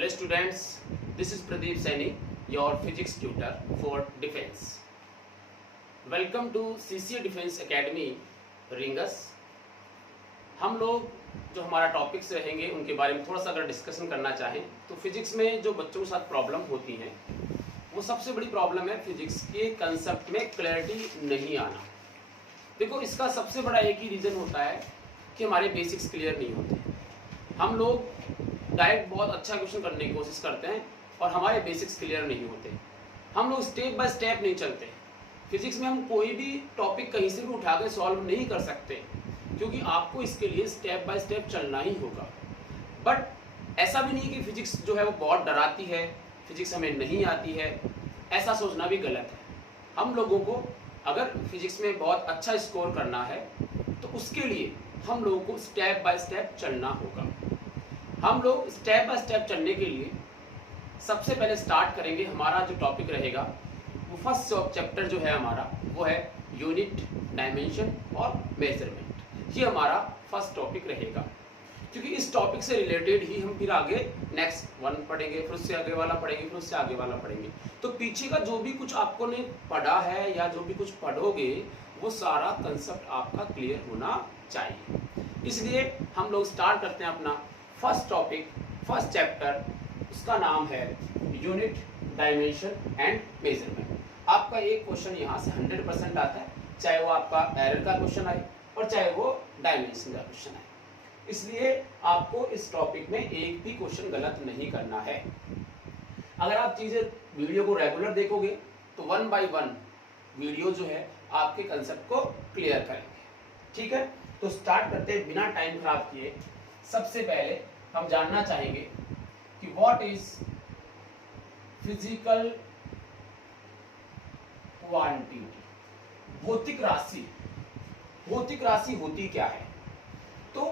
Hello students, this is Pradeep Saini, your physics tutor for defense. Welcome to CCA Defense Academy rings. हम लोग जो हमारा topics रहेंगे उनके बारे में थोड़ा सा अगर डिस्कशन करना चाहें तो फिजिक्स में जो बच्चों के साथ प्रॉब्लम होती हैं वो सबसे बड़ी प्रॉब्लम है फिजिक्स के कंसेप्ट में क्लैरिटी नहीं आना। देखो, इसका सबसे बड़ा एक ही रीज़न होता है कि हमारे बेसिक्स क्लियर नहीं होते। हम लोग डायरेक्ट बहुत अच्छा क्वेश्चन करने की कोशिश करते हैं और हमारे बेसिक्स क्लियर नहीं होते। हम लोग स्टेप बाय स्टेप नहीं चलते। फिजिक्स में हम कोई भी टॉपिक कहीं से भी उठा के सॉल्व नहीं कर सकते क्योंकि आपको इसके लिए स्टेप बाय स्टेप चलना ही होगा। बट ऐसा भी नहीं कि फिजिक्स जो है वो बहुत डराती है, फिजिक्स हमें नहीं आती है, ऐसा सोचना भी गलत है। हम लोगों को अगर फिजिक्स में बहुत अच्छा स्कोर करना है तो उसके लिए हम लोगों को स्टेप बाय स्टेप चलना होगा। हम लोग स्टेप बाय स्टेप चलने के लिए सबसे पहले स्टार्ट करेंगे। हमारा जो टॉपिक रहेगा वो फर्स्ट चैप्टर जो है हमारा वो है यूनिट, डायमेंशन और मेजरमेंट। ये हमारा फर्स्ट टॉपिक रहेगा क्योंकि इस टॉपिक से रिलेटेड ही हम फिर आगे नेक्स्ट वन पढ़ेंगे, फिर उससे आगे वाला पढ़ेंगे, फिर उससे आगे वाला पढ़ेंगे। तो पीछे का जो भी कुछ आपको ने पढ़ा है या जो भी कुछ पढ़ोगे वो सारा कंसेप्ट आपका क्लियर होना चाहिए। इसलिए हम लोग स्टार्ट करते हैं अपना फर्स्ट टॉपिक, फर्स्ट चैप्टर। उसका नाम है यूनिट, डायमेंशन एंड मेजरमेंट। आपका एक क्वेश्चन यहाँ से 100% आता है, चाहे वो आपका एरर का क्वेश्चन आए और चाहे वो डायमेंशन का क्वेश्चन आए। इसलिए आपको इस टॉपिक में एक भी क्वेश्चन गलत नहीं करना है। अगर आप चीजें वीडियो को रेगुलर देखोगे तो 1 बाय 1 वीडियो जो है आपके कंसेप्ट को क्लियर करेंगे। ठीक है, तो स्टार्ट करते हैं बिना टाइम खराब किए। सबसे पहले हम जानना चाहेंगे कि व्हाट इज फिजिकल क्वांटिटी। भौतिक राशि, भौतिक राशि होती क्या है? तो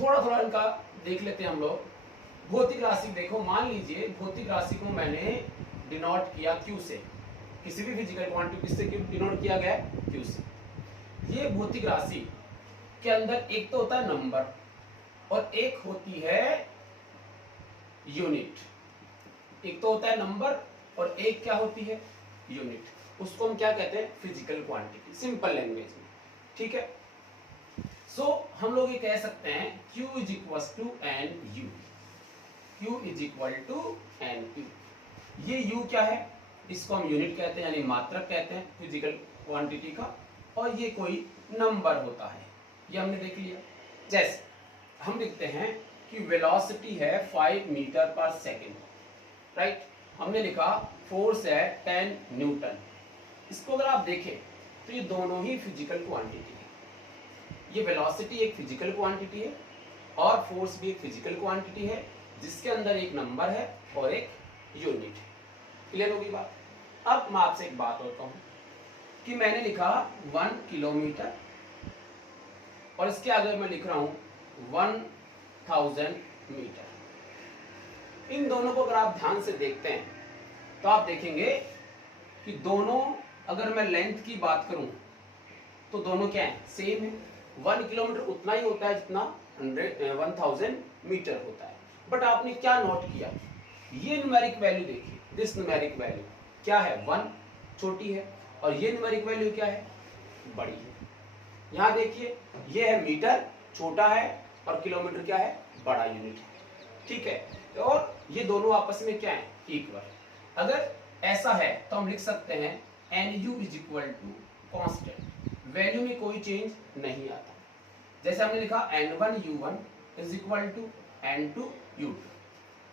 थोड़ा थोड़ा इनका देख लेते हैं हम लोग। भौतिक राशि देखो, मान लीजिए भौतिक राशि को मैंने डिनोट किया क्यू से। किसी भी फिजिकल क्वांटिटी से डिनोट किया गया क्यू से। ये भौतिक राशि के अंदर एक तो होता है नंबर और एक होती है यूनिट। एक तो होता है नंबर और एक क्या होती है? यूनिट। उसको हम क्या कहते हैं? फिजिकल क्वांटिटी, सिंपल लैंग्वेज में। ठीक है, सो हम लोग ये कह सकते हैं Q is equal to N U. Q is equal to N U. ये U क्या है? इसको हम यूनिट कहते हैं, यानी मात्रक कहते हैं फिजिकल क्वांटिटी का। और ये कोई नंबर होता है, ये हमने देख लिया। जैसे हम लिखते हैं कि वेलोसिटी है 5 मीटर पर सेकेंड, राइट। हमने लिखा फोर्स है 10 न्यूटन। इसको अगर आप देखें तो ये दोनों ही फिजिकल क्वांटिटी है। ये वेलोसिटी एक फिजिकल क्वांटिटी है और फोर्स भी एक फिजिकल क्वांटिटी है जिसके अंदर एक नंबर है और एक यूनिट है। क्लियर होगी बात? अब मैं आपसे एक बात होता हूं कि मैंने लिखा 1 किलोमीटर और इसके आगे मैं लिख रहा हूं 1000 मीटर। इन दोनों को अगर आप ध्यान से देखते हैं तो आप देखेंगे कि दोनों, अगर मैं लेंथ की बात करूं तो दोनों क्या है? सेम है। 1 किलोमीटर उतना ही होता है जितना 1000 मीटर होता है। बट आपने क्या नोट किया? ये न्यूमेरिक वैल्यू देखिए, दिस न्यूमेरिक वैल्यू क्या है? 1 छोटी है और ये न्यूमेरिक वैल्यू क्या है? बड़ी है। यहाँ देखिए, ये है मीटर छोटा है और किलोमीटर क्या है? बड़ा यूनिट है। ठीक है, और ये दोनों आपस में क्या है? इक्वल। अगर ऐसा है तो हम लिख सकते हैं NU is equal to constant. Value में कोई चेंज नहीं आता। जैसे हमने लिखा N1U1 is equal to N2U2।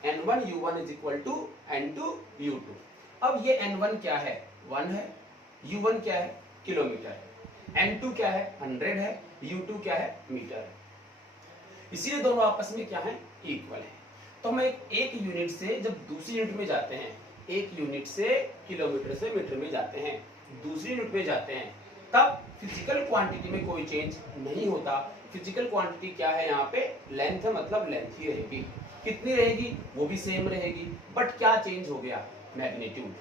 N1U1 is equal to N2U2। अब ये N1 क्या है? 1 है। U1 क्या है? किलोमीटर है। N2 क्या है? 100 है। U2 क्या है? मीटर है। इसीलिए दोनों आपस में क्या है? इक्वल है। तो हम एक यूनिट से जब दूसरी यूनिट में जाते हैं, एक यूनिट से किलोमीटर से मीटर में जाते हैं, दूसरी यूनिट में जाते हैं, तब फिजिकल क्वांटिटी में कोई चेंज नहीं होता। फिजिकल क्वांटिटी क्या है? यहाँ पे लेंथ है, मतलब लेंथ ही रहेगी। कितनी रहेगी? वो भी सेम रहेगी। बट क्या चेंज हो गया? मैग्नीट्यूड।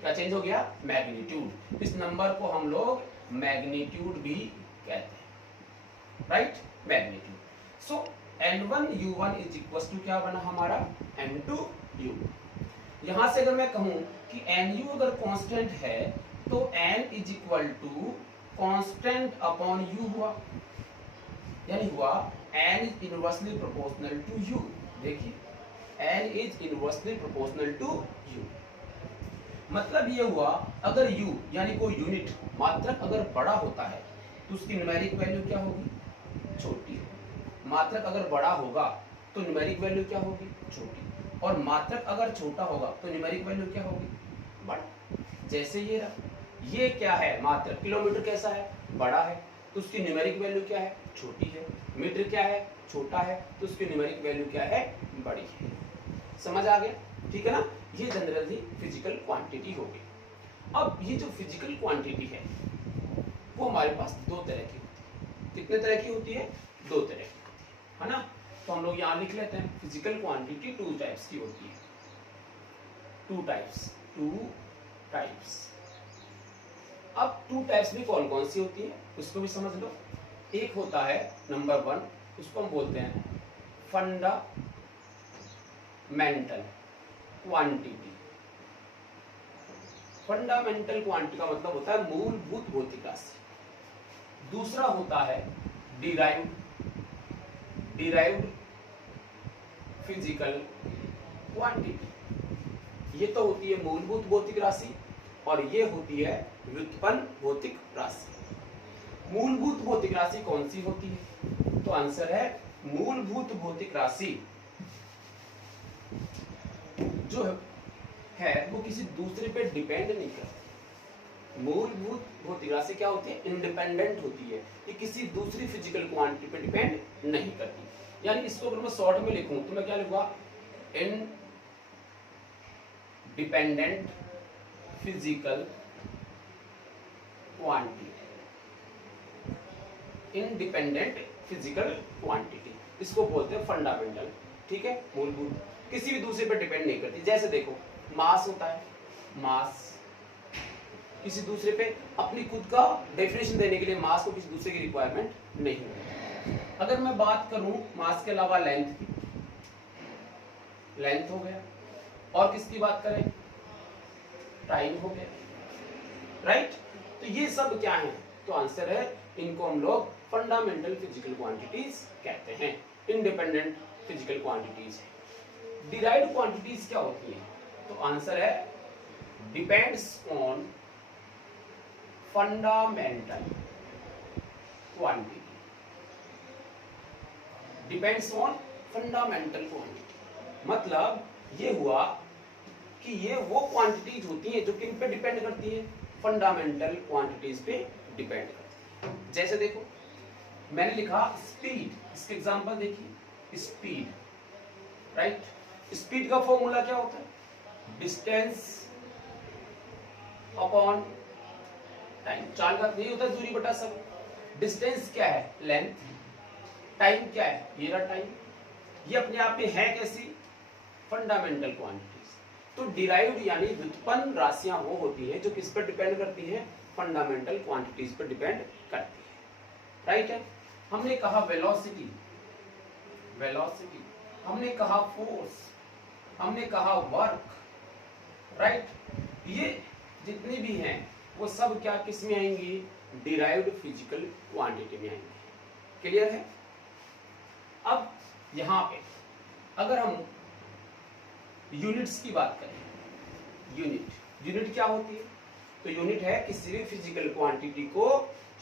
क्या चेंज हो गया? मैग्नीट्यूड। इस नंबर को हम लोग मैग्नीट्यूड भी कहते हैं, right? Magnitude. So N1U1 is equal to क्या बना हमारा N2U। यहां से अगर मैं कहूं कि NU अगर कांस्टेंट है तो N is equal to constant upon U हुआ, यानी हुआ N is inversely proportional to U। देखिए N is inversely proportional to U, मतलब ये हुआ अगर U यानी कोई यूनिट मात्रक अगर बड़ा होता है तो उसकी न्यूमेरिक वैल्यू क्या होगी, छोटी होगी। मात्रक अगर बड़ा होगा तो न्यूमेरिक वैल्यू क्या होगी, छोटी, और मात्रक अगर छोटा होगा तो न्यूमेरिक वैल्यू क्या होगी, बड़ा। जैसे ये रहा, ये क्या है मात्रक, किलोमीटर कैसा है, बड़ा है, तो उसकी न्यूमेरिक वैल्यू क्या है, छोटी है। मीटर क्या है, छोटा है, तो उसकी न्यूमेरिक वैल्यू क्या है, बड़ी है। समझ आ गया, ठीक है ना। ये जनरली फिजिकल क्वांटिटी हो गई। अब ये जो फिजिकल क्वांटिटी है वो हमारे पास दो तरह की होती है। कितने तरह की होती है, दो तरह की होती है ना। तो हम लोग यहाँ लिख लेते हैं फिजिकल क्वांटिटी टू टाइप्स की होती है। Two types. अब टू टाइप्स में कौन कौन सी होती है उसको भी समझ लो। एक होता है नंबर 1, उसको हम बोलते हैं फंडामेंटल क्वांटिटी। फंडामेंटल क्वांटिटी का मतलब होता है मूलभूत भौतिक राशि। दूसरा होता है डिराइव्ड फिजिकल क्वांटिटी। ये तो होती है मूलभूत भौतिक राशि और ये होती है व्युत्पन्न भौतिक राशि। मूलभूत भौतिक राशि कौन सी होती है, तो आंसर है मूलभूत भौतिक राशि जो है वो किसी दूसरे पे डिपेंड नहीं करती। मूलभूत भौतिक राशि क्या होती है, इंडिपेंडेंट होती है, ये किसी दूसरी फिजिकल क्वांटिटी पे डिपेंड नहीं करती। यानी इसको अगर मैं शॉर्ट में लिखूं तो मैं क्या लिखूंगा, independent physical quantity. Independent physical quantity इसको बोलते हैं फंडामेंटल, ठीक है, मूलभूत, किसी भी दूसरे पर डिपेंड नहीं करती। जैसे देखो मास होता है, मास किसी दूसरे पे अपनी खुद का डेफिनेशन देने के लिए मास को किसी दूसरे की रिक्वायरमेंट नहीं है। अगर मैं बात करूं मास के अलावा लेंथ की, लेंथ हो गया, और किसकी बात करें, टाइम हो गया, राइट। तो ये सब क्या है, तो आंसर है इनको हम लोग फंडामेंटल फिजिकल क्वांटिटीज कहते हैं, independent physical quantities. Derived quantities क्या होती है, तो आंसर है depends on fundamental quantity. Depends on fundamental quantity मतलब ये हुआ कि ये वो क्वांटिटीज होती हैं जो किन पे डिपेंड करती है, फंडामेंटल क्वांटिटीज पे डिपेंड करती है। जैसे देखो मैंने लिखा स्पीड, इसके एग्जांपल देखिए, स्पीड, राइट। स्पीड का फॉर्मूला क्या होता है, डिस्टेंस अपॉन टाइम। चाल का यही होता है दूरी बटा समय। डिस्टेंस क्या है, लेंथ, टाइम क्या है, ये रहा टाइम। ये अपने आप में है कैसी, फंडामेंटल क्वांटिटीज। तो डिराइव्ड यानी व्युत्पन्न राशियां वो होती हैं जो किस पर डिपेंड करती हैं, फंडामेंटल क्वांटिटीज पर डिपेंड करती है, राइट है। हमने कहा वेलोसिटी, वेलोसिटी, हमने कहा फोर्स, हमने कहा वर्क, राइट। ये जितनी भी हैं वो सब क्या किस में आएंगी, डिराइव्ड फिजिकल क्वांटिटी में आएंगी। क्लियर है। अब यहां पे अगर हम यूनिट्स की बात करें, यूनिट क्या होती है, तो यूनिट है किसी भी फिजिकल क्वांटिटी को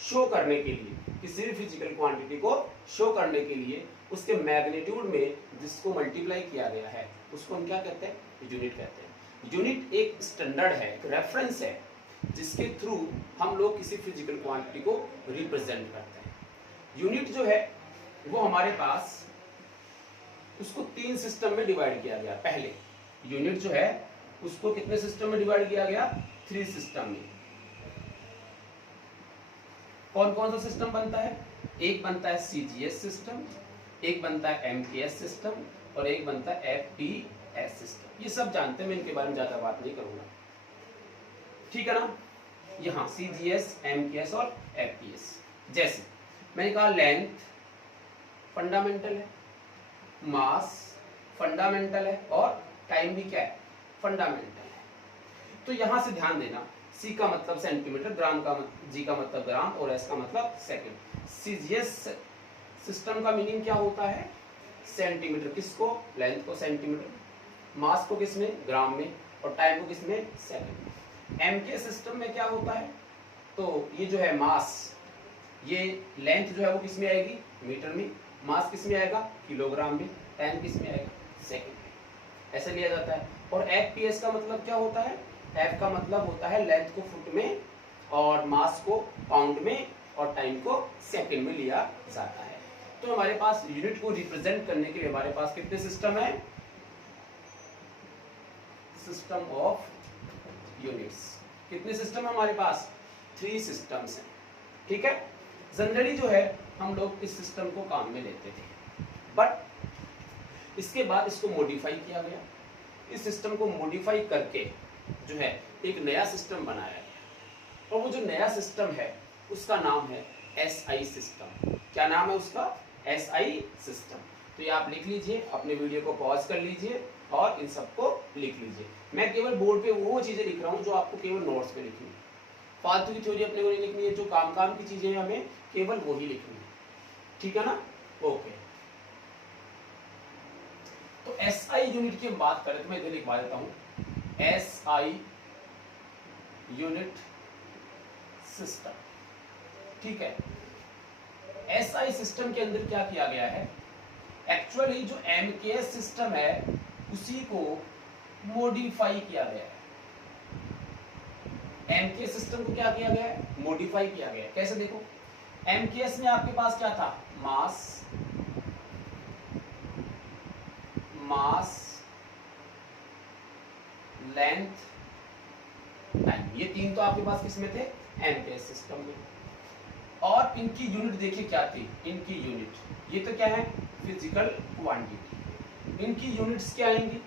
शो करने के लिए, किसी भी फिजिकल क्वांटिटी को शो करने के लिए उसके मैग्नीट्यूड में जिसको मल्टीप्लाई किया गया है उसको हम क्या कहते हैं, यूनिट कहते हैं। यूनिट एक स्टैंडर्ड है, एक रेफरेंस है जिसके थ्रू हम लोग किसी फिजिकल क्वांटिटी को रिप्रेजेंट करते हैं। यूनिट जो है वो हमारे पास, उसको 3 सिस्टम में डिवाइड किया गया। पहले यूनिट जो है उसको कितने सिस्टम में डिवाइड किया गया, 3 सिस्टम में। कौन कौन सा सिस्टम बनता है, एक बनता है CGS सिस्टम, एक बनता है MKS सिस्टम और एक बनता है FPS सिस्टम। ये सब जानते हैं, मैं इनके बारे में ज्यादा बात नहीं करूंगा, ठीक है ना। यहाँ CGS, MKS और FPS। जैसे मैंने कहा लेंथ फंडामेंटल है, मास फंडामेंटल है और टाइम भी क्या है, फंडामेंटल है। तो यहां से ध्यान देना, सी का मतलब सेंटीमीटर, ग्राम का जी का मतलब ग्राम और एस का मतलब सेकंड। सीजीएस सिस्टम का मीनिंग क्या होता है, सेंटीमीटर, किसको, लेंथ को सेंटीमीटर, मास को किसमें, ग्राम में, और टाइम को किसमें, सेकंड में। एमके सिस्टम में क्या होता है, तो ये जो है मास, ये लेंथ जो है वो किसमें आएगी, मीटर में, मास किसमें आएगा, किलोग्राम में, टाइम किसमें आएगा, सेकंड में, ऐसे लिया जाता है। और एफपीएस का मतलब क्या होता है, एफ का मतलब होता है लेंथ को फुट में और मास को पाउंड में और टाइम को सेकंड में लिया जाता है। तो हमारे पास यूनिट को रिप्रेजेंट करने के लिए हमारे पास कितने सिस्टम है, सिस्टम ऑफ यूनिट्स, कितने सिस्टम है हमारे पास, 3 सिस्टम्स हैं, ठीक है। जनरली जो है हम लोग इस सिस्टम को काम में लेते थे, बट इसके बाद इसको मॉडिफाई किया गया, इस सिस्टम को मॉडिफाई करके जो है एक नया सिस्टम बनाया गया, और वो जो नया सिस्टम है उसका नाम है एसआई सिस्टम। क्या नाम है उसका, एसआई सिस्टम। तो ये आप लिख लीजिए, अपने वीडियो को पॉज कर लीजिए और इन सबको लिख लीजिए। मैं केवल बोर्ड पे वो चीजें लिख रहा हूँ जो आपको केवल नोट्स पे लिखनी है, फालतू की थ्योरी अपने को नहीं लिखनी है, जो काम की चीजें हमें केवल वही लिखनी है, ठीक है ना, ओके। तो एसआई यूनिट की हम बात करें तो मैं इधर लिखवा देता हूं, एसआई यूनिट सिस्टम, ठीक है। एसआई सिस्टम के अंदर क्या किया गया है, एक्चुअली जो एमकेएस सिस्टम है उसी को मॉडिफाई किया गया है। एमकेएस सिस्टम को क्या किया गया है, मॉडिफाई किया गया है। कैसे, देखो एमकेएस में आपके पास क्या था, मास लेंथ टाइम, ये 3 तो आपके पास किसमें थे, एमकेएस सिस्टम में। और इनकी यूनिट देखिए क्या थी, इनकी यूनिट, ये तो क्या है, फिजिकल क्वांटिटी। इनकी यूनिट्स क्या आएंगी,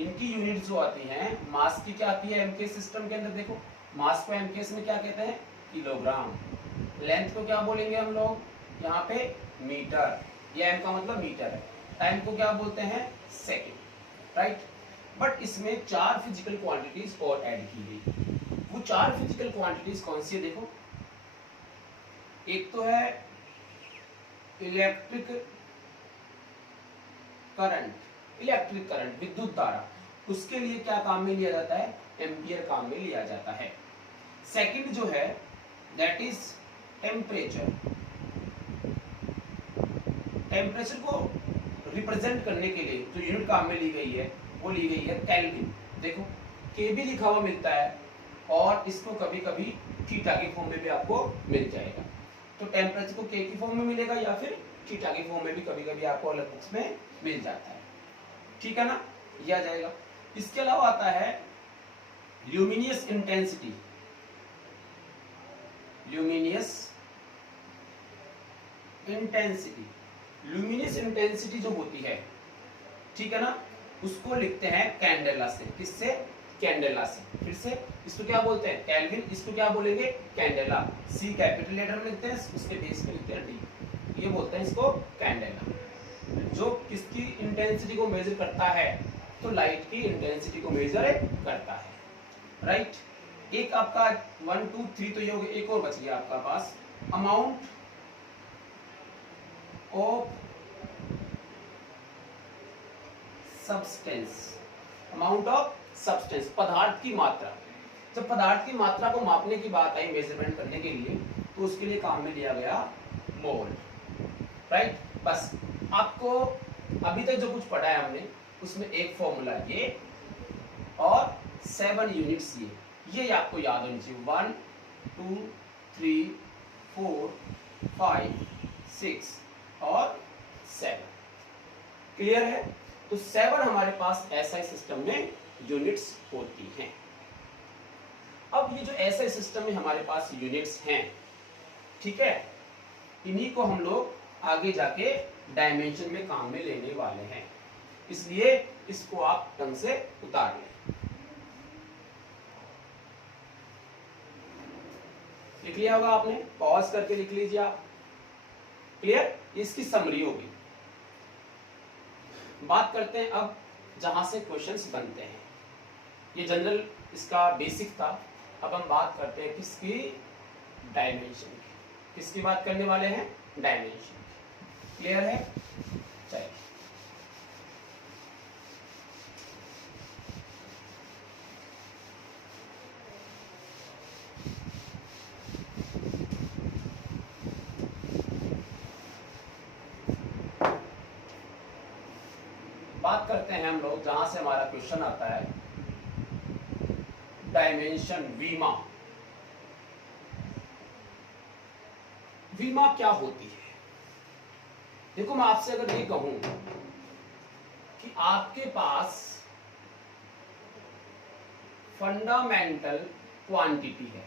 इनकी यूनिट्स जो आती हैं, मास की क्या आती है एमकेएस सिस्टम के अंदर, देखो मास को एमकेएस में क्या कहते हैं, किलोग्राम। लेंथ को क्या बोलेंगे हम लोग यहाँ पे, मीटर, ये एम का मतलब मीटर है। टाइम को क्या बोलते हैं, सेकंड, राइट। बट इसमें 4 फिजिकल क्वांटिटीज और ऐड की गई। वो 4 फिजिकल क्वांटिटीज कौन सी है, देखो एक तो है इलेक्ट्रिक करंट, विद्युत धारा, उसके लिए क्या काम में लिया जाता है, एम्पियर काम में लिया जाता है। सेकंड जो है दैट इज टेम्परेचर, टेम्परेचर को रिप्रेजेंट करने के लिए जो यूनिट काम में ली गई है वो ली गई है केल्विन। देखो के भी लिखा हुआ मिलता है और इसको कभी कभी थीटा के फॉर्म में भी आपको मिल जाएगा। तो टेम्परेचर को के की फॉर्म में मिलेगा या फिर थीटा के फॉर्म में भी कभी कभी आपको अलग बुक्स में मिल जाता है, ठीक है ना, यह आ जाएगा। इसके अलावा आता है ल्यूमिनियस इंटेंसिटी, ल्यूमिनियस इंटेंसिटी जो होती है, ठीक है ना, उसको लिखते हैं कैंडेला से, किससे, कैंडेला से। फिर से इसको क्या बोलते हैं, केल्विन, इसको क्या बोलेंगे, कैंडेला। सी कैपिटल लेटर में लिखते हैं, उसके बेस पे लिखते हैं डी, ये बोलते हैं इसको कैंडेला। जो किसकी इंटेंसिटी को मेजर करता है, तो लाइट की इंटेंसिटी को मेजर करता है, राइट। एक आपका 1 2 3 तो ये हो गया, एक और बच गया आपका पास, amount of substance, amount of substance, पदार्थ की मात्रा। जब पदार्थ की मात्रा को मापने की बात आई, मेजरमेंट करने के लिए, तो उसके लिए काम में लिया गया मोल, राइट। बस आपको अभी तक जो कुछ पढ़ा है हमने उसमें एक फॉर्मूला ये और 7 यूनिट्स ये आपको याद होनी चाहिए, 1 2 3 4 5 6 और 7, क्लियर है। तो 7 हमारे पास एसआई सिस्टम में यूनिट्स होती हैं। अब ये जो एसआई सिस्टम में हमारे पास यूनिट्स हैं, ठीक है, इन्हीं को हम लोग आगे जाके डायमेंशन में काम में लेने वाले हैं, इसलिए इसको आप ढंग से उतार लें। लिख लिया होगा आपने, पॉज करके लिख लीजिए आप, क्लियर। इसकी समरी होगी। बात करते हैं अब जहां से क्वेश्चंस बनते हैं। ये जनरल इसका बेसिक था। अब हम बात करते हैं किसकी, डायमेंशन की। किसकी बात करने वाले हैं, डायमेंशन की। क्लियर है? चलिए बात करते हैं हम लोग जहां से हमारा क्वेश्चन आता है, डायमेंशन, वीमा। वीमा क्या होती है? देखो मैं आपसे अगर ये कहूं कि आपके पास फंडामेंटल क्वांटिटी है,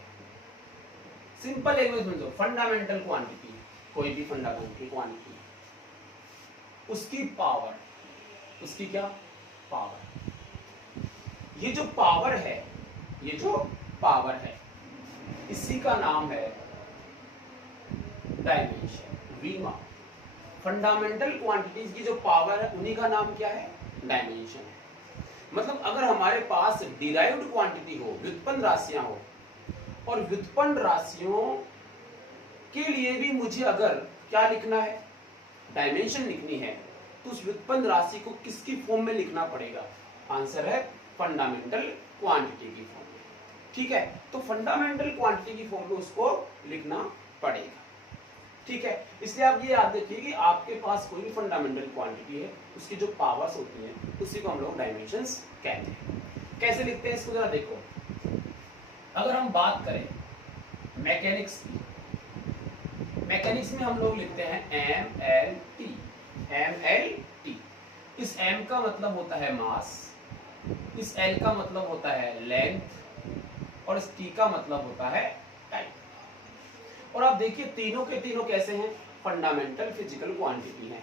सिंपल लैंग्वेज में, फंडामेंटल क्वांटिटी, कोई भी फंडामेंटल क्वांटिटी, उसकी पावर, उसकी क्या पावर, ये जो पावर है, ये जो पावर है, इसी का नाम है डायमेंशन, वीमा। फंडामेंटल क्वांटिटीज की जो पावर है उन्हीं का नाम क्या है, डायमेंशन है। मतलब अगर हमारे पास डिराइव्ड क्वांटिटी हो, व्युत्पन्न राशियां हो, और व्युत्पन्न राशियों के लिए भी मुझे अगर क्या लिखना है, डायमेंशन लिखनी है, तो उस व्युत्पन्न राशि को किसकी फॉर्म में लिखना पड़ेगा? आंसर है फंडामेंटल क्वांटिटी की फॉर्म में। ठीक है, तो फंडामेंटल क्वांटिटी की फॉर्म में उसको लिखना पड़ेगा। ठीक है, इसलिए आप ये याद रखिए कि आपके पास कोई भी फंडामेंटल क्वांटिटी है, उसकी जो पावर्स होती हैं उसी को हम लोग डायमेंशंस कहते हैं। कैसे लिखते हैं इसको जरा देखो। अगर हम बात करें मैकेनिक्स की, मैकेनिक्स में हम लोग लिखते हैं M L T, M L T. इस एम का मतलब होता है मास, इस एल का मतलब होता है लेंथ, और इस टी का मतलब होता है टाइम। और आप देखिए तीनों के तीनों कैसे हैं, फंडामेंटल फिजिकल क्वांटिटी हैं।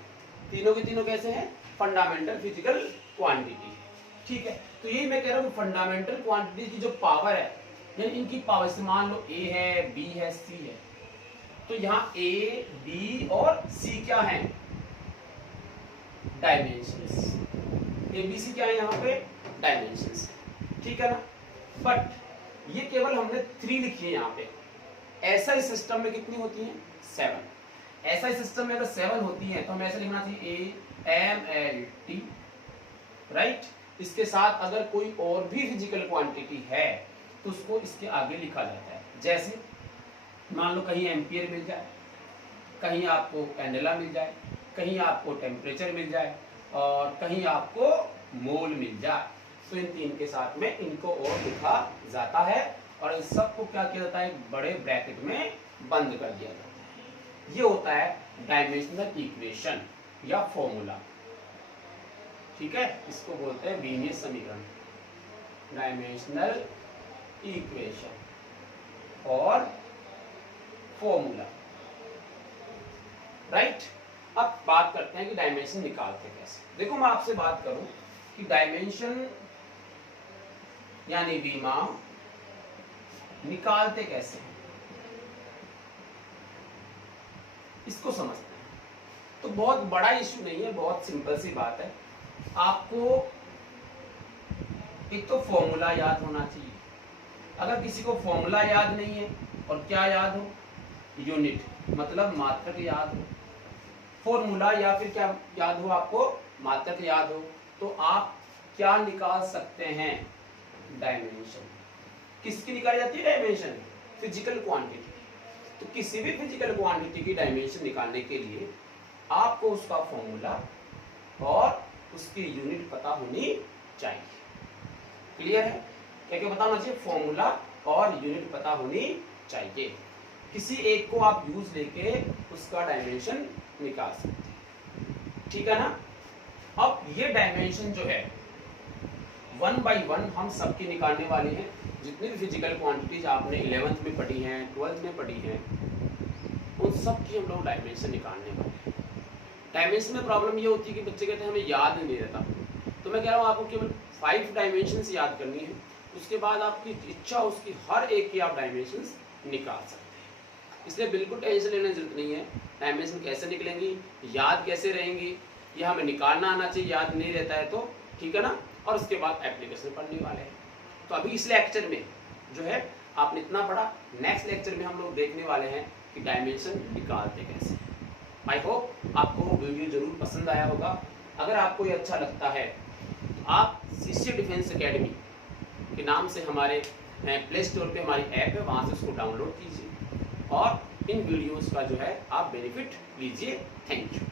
तीनों के तीनों कैसे हैं, फंडामेंटल फिजिकल क्वांटिटी है। ठीक है, तो यही मैं कह रहा हूं फंडामेंटल क्वांटिटी की जो पावर है, यानी इनकी पावर, से मान लो ए है, बी है, सी है, तो यहाँ ए, बी और सी क्या है, डायमेंशंस। ए बी सी क्या है यहाँ पे, डायमेंशंस। ठीक है ना, बट ये केवल हमने 3 लिखी है यहाँ पे। ऐसा इस सिस्टम में कितनी होती हैं, 7। ऐसा इस सिस्टम में अगर 7 होती है तो हमें ऐसे लिखना चाहिए A M L T, right. इसके साथ अगर कोई और भी फिजिकल क्वांटिटी है तो उसको इसके आगे लिखा जाता है। जैसे मान लो कहीं एम्पियर मिल जाए, कहीं आपको कैंडेला मिल जाए, कहीं आपको टेम्परेचर मिल जाए, और कहीं आपको मोल मिल जाए, तो इन 3 के साथ में इनको और लिखा जाता है, और इन सबको क्या किया जाता है, बड़े ब्रैकेट में बंद कर दिया जाता है। ये होता है डायमेंशनल इक्वेशन या फॉर्मूला। ठीक है, इसको बोलते हैं बीनीय समीकरण, डायमेंशनल इक्वेशन और फॉर्मूला, राइट। अब बात करते हैं कि डायमेंशन निकालते कैसे। देखो मैं आपसे बात करूं कि डायमेंशन यानी बीमा निकालते कैसे हैं, इसको समझते हैं। तो बहुत बड़ा इश्यू नहीं है, बहुत सिंपल सी बात है। आपको एक तो फॉर्मूला याद होना चाहिए। अगर किसी को फॉर्मूला याद नहीं है, और क्या याद हो, यूनिट मतलब मात्रक याद हो, फॉर्मूला या फिर क्या याद हो आपको, मात्रक याद हो, तो आप क्या निकाल सकते हैं, डायमेंशन। किसकी निकाली जाती है डायमेंशन, फिजिकल क्वांटिटी। तो किसी भी फिजिकल क्वांटिटी की डायमेंशन निकालने के लिए आपको उसका फॉर्मूला और उसकी यूनिट पता होनी चाहिए। क्लियर है, क्या क्या पता होना चाहिए, फॉर्मूला और यूनिट पता होनी चाहिए। किसी एक को आप यूज लेके उसका डायमेंशन निकाल सकते हैं। ठीक है ना। अब ये डायमेंशन जो है 1 by 1 हम सबकी निकालने वाले हैं। जितनी भी फिजिकल क्वांटिटीज आपने 11th में पढ़ी हैं, 12th में पढ़ी हैं, उन सब की हम लोग डायमेंशन निकालने वाले हैं। डायमेंशन में प्रॉब्लम ये होती है कि बच्चे कहते हैं हमें याद नहीं रहता, तो मैं कह रहा हूँ आपको केवल 5 डायमेंशंस याद करनी है, उसके बाद आपकी इच्छा उसकी हर एक की आप डायमेंशंस निकाल सकते हैं। इसलिए बिल्कुल टेंशन लेने की जरूरत नहीं है। डायमेंशन कैसे निकलेंगी, याद कैसे रहेंगी, यह हमें निकालना आना चाहिए, याद नहीं रहता है तो, ठीक है ना। और उसके बाद एप्लीकेशन पढ़ने वाले हैं। तो अभी इस लेक्चर में जो है आपने इतना पढ़ा, नेक्स्ट लेक्चर में हम लोग देखने वाले हैं कि डायमेंशन निकालते कैसे। आई होप आपको वीडियो जरूर पसंद आया होगा। अगर आपको ये अच्छा लगता है तो आप सीसीए डिफेंस एकेडमी के नाम से हमारे प्ले स्टोर पे हमारी ऐप है, वहाँ से उसको डाउनलोड कीजिए और इन वीडियोस का जो है आप बेनिफिट लीजिए। Thank you.